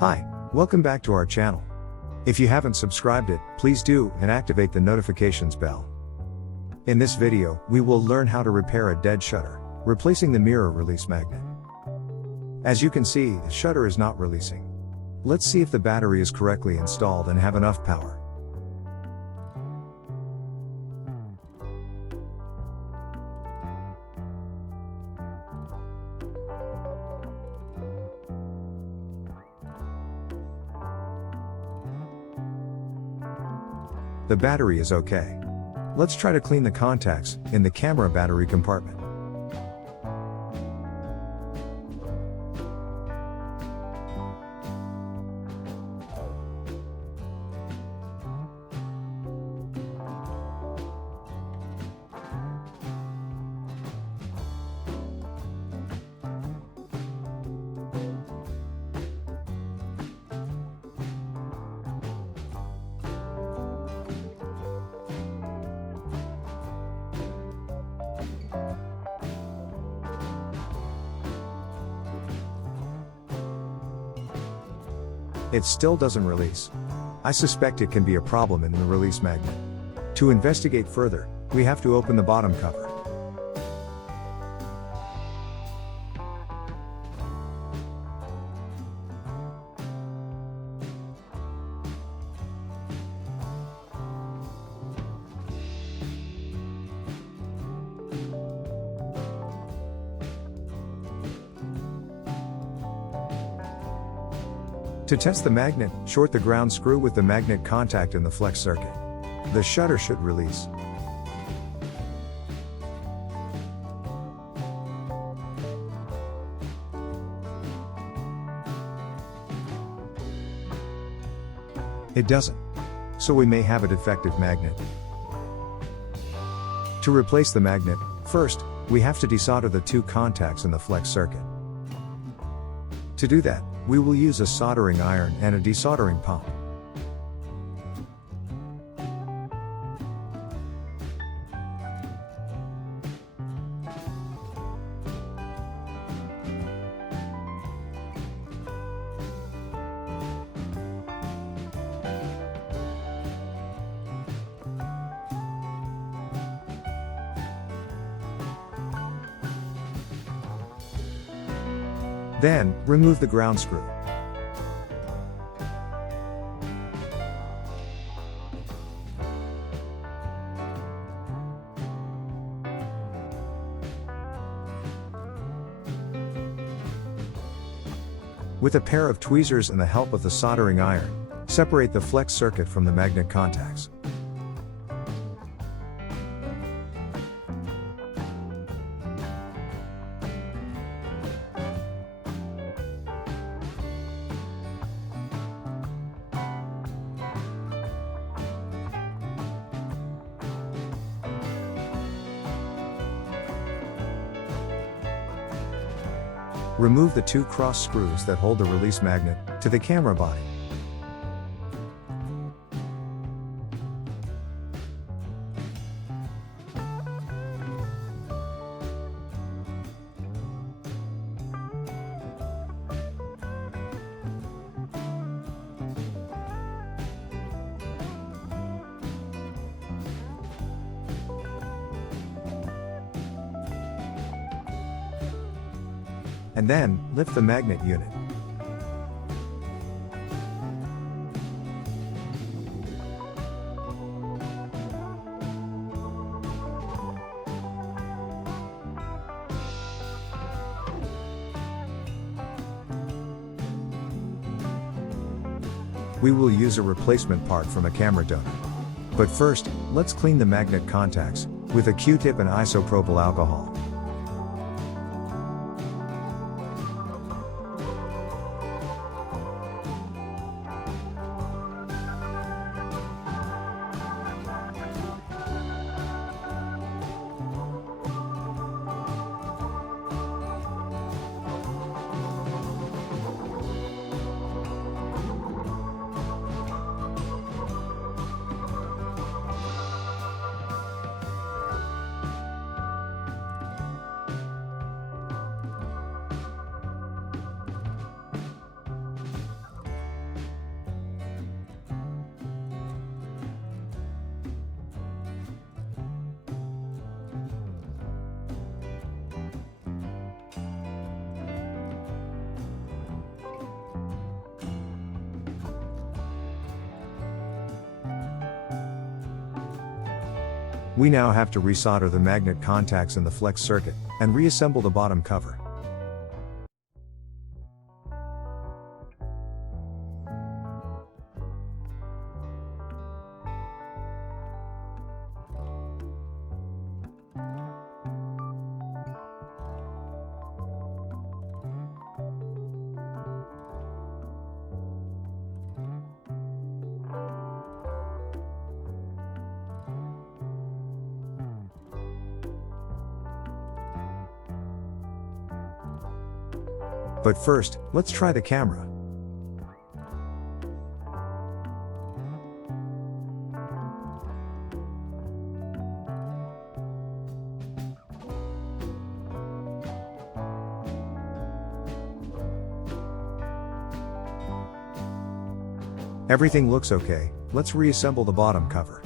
Hi, welcome back to our channel. If you haven't subscribed it, please do and activate the notifications bell. In this video, we will learn how to repair a dead shutter, replacing the mirror release magnet. As you can see, the shutter is not releasing. Let's see if the battery is correctly installed and have enough power. The battery is okay. Let's try to clean the contacts in the camera battery compartment. It still doesn't release. I suspect it can be a problem in the release magnet. To investigate further, we have to open the bottom cover. To test the magnet, short the ground screw with the magnet contact in the flex circuit. The shutter should release. It doesn't. So we may have a defective magnet. To replace the magnet, first, we have to desolder the two contacts in the flex circuit. To do that, we will use a soldering iron and a desoldering pump. Then, remove the ground screw. With a pair of tweezers and the help of the soldering iron, separate the flex circuit from the magnet contacts. Remove the two cross screws that hold the release magnet to the camera body. And then, lift the magnet unit. We will use a replacement part from a camera donor. But first, let's clean the magnet contacts with a Q-tip and isopropyl alcohol. We now have to resolder the magnet contacts in the flex circuit, and reassemble the bottom cover. But first, let's try the camera. Everything looks okay, let's reassemble the bottom cover.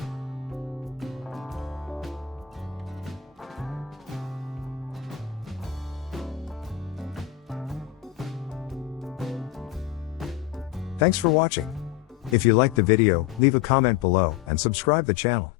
Thanks for watching. If you liked the video, leave a comment below and subscribe the channel.